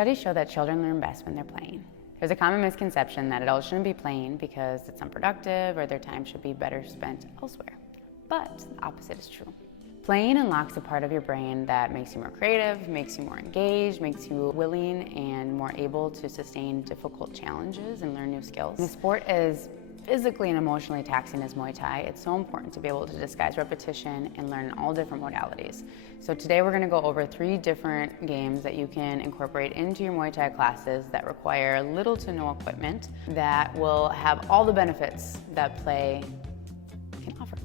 Studies show that children learn best when they're playing. There's a common misconception that adults shouldn't be playing because it's unproductive or their time should be better spent elsewhere. But the opposite is true. Playing unlocks a part of your brain that makes you more creative, makes you more engaged, makes you willing and more able to sustain difficult challenges and learn new skills. The sport is physically and emotionally taxing as Muay Thai. It's so important to be able to disguise repetition and learn all different modalities. So today we're going to go over 3 different games that you can incorporate into your Muay Thai classes that require little to no equipment that will have all the benefits that play can offer.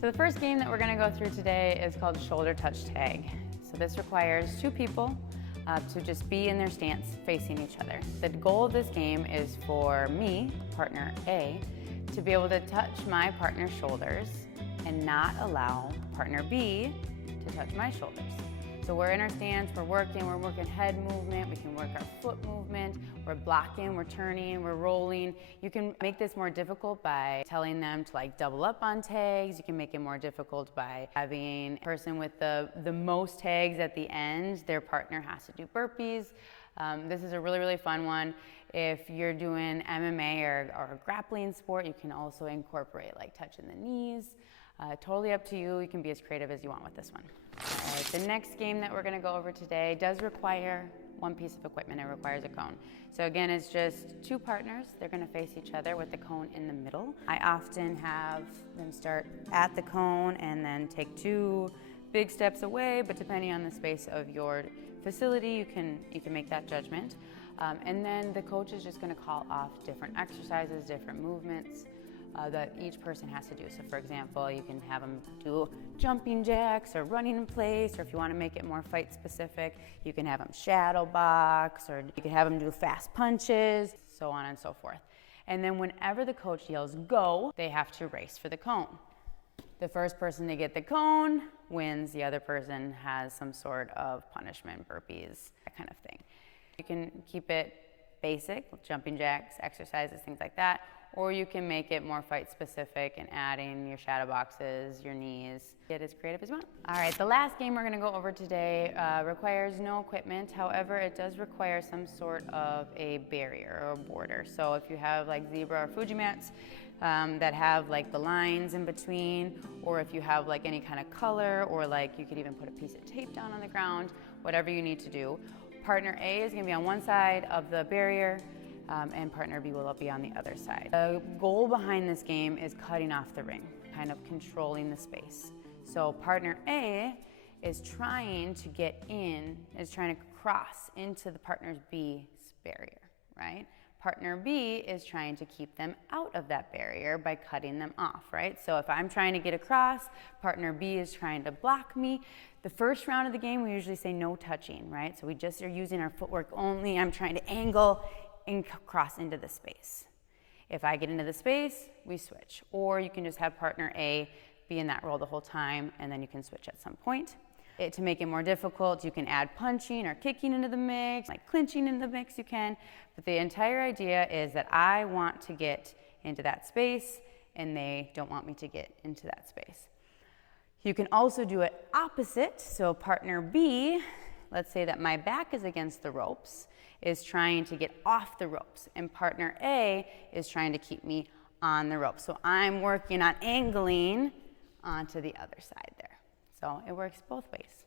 So the first game that we're going to go through today is called shoulder touch tag. So this requires 2 people to just be in their stance facing each other. The goal of this game is for me, partner A, to be able to touch my partner's shoulders and not allow partner B to touch my shoulders. So we're in our stance, we're working head movement, we can work our foot movement, we're blocking, we're turning, we're rolling. You can make this more difficult by telling them to double up on tags. You can make it more difficult by having a person with the most tags at the end, their partner has to do burpees. This is a really, really fun one. If you're doing MMA or a grappling sport, you can also incorporate touching the knees. Totally up to you. You can be as creative as you want with this one. All right, the next game that we're going to go over today does require one piece of equipment. It requires a cone. So again, it's just 2 partners. They're going to face each other with the cone in the middle. I often have them start at the cone and then take 2 big steps away, but depending on the space of your facility, you can make that judgment. And then the coach is just going to call off different exercises, different movements that each person has to do. So for example, you can have them do jumping jacks or running in place, or if you want to make it more fight specific, you can have them shadow box, or you can have them do fast punches, so on and so forth. And then whenever the coach yells go, they have to race for the cone. The first person to get the cone wins. The other person has some sort of punishment, burpees, that kind of thing. You can keep it basic, jumping jacks, exercises, things like that, or you can make it more fight specific and adding your shadow boxes, your knees. Get as creative as you want. All right, the last game we're going to go over today requires no equipment. However, it does require some sort of a barrier or a border. So if you have zebra or Fuji mats that have the lines in between, or if you have any kind of color, or you could even put a piece of tape down on the ground, whatever you need to do. Partner A is going to be on one side of the barrier, and partner B will be on the other side. The goal behind this game is cutting off the ring, kind of controlling the space. So partner A is trying to trying to cross into the partner B's barrier, right? Partner B is trying to keep them out of that barrier by cutting them off, right? So if I'm trying to get across, partner B is trying to block me. The first round of the game, we usually say no touching, right? So we just are using our footwork only. I'm trying to angle and cross into the space. If I get into the space, we switch. Or you can just have partner A be in that role the whole time, and then you can switch at some point. To make it more difficult, you can add punching or kicking into the mix, clinching into the mix you can. But the entire idea is that I want to get into that space, and they don't want me to get into that space. You can also do it opposite. So partner B, let's say that my back is against the ropes, is trying to get off the ropes, and partner A is trying to keep me on the ropes. So I'm working on angling onto the other side there. So it works both ways.